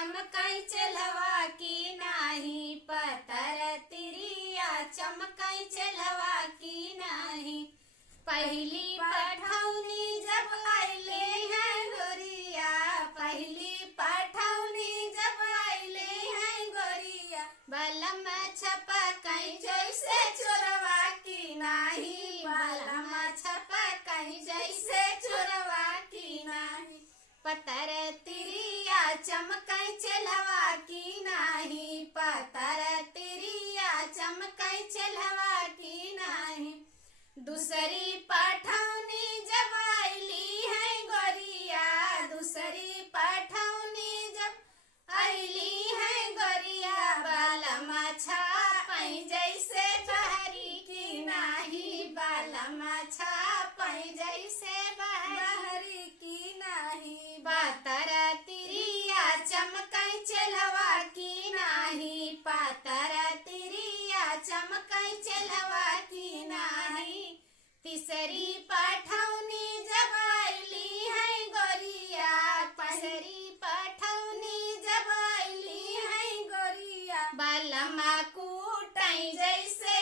चमकाई चलवा की नाही, पतर तिरिया चमकाई चलवा की नहीं। पहली पठौनी जब आइले हैं गोरिया, पहली पठौनी जब आइले हैं गोरिया, बलम छपकाई जैसे चोरवा की नाही, बलम छपकाई जैसे चोरवा की नाही। पतर तिरिया चमकाई चलवा की नाही, पतर तिरिया चमकाई चलवा की नाही। दूसरी पठौनी जब आइली है गोरिया, दूसरी पठौनी जब आइली है गोरिया, बलम छापई जैसे बहरी की नाही, बलम छापई जैसे बहरी की नाही। पतर तिरिया चमकाई चलवा की नाही, पतर तिरिया चमकाई चलवा की नाही। तीसरी पठौनी जब आइली है गोरिया, तीसरी पठौनी जब आइली है गोरिया, बलम कूटई जैसे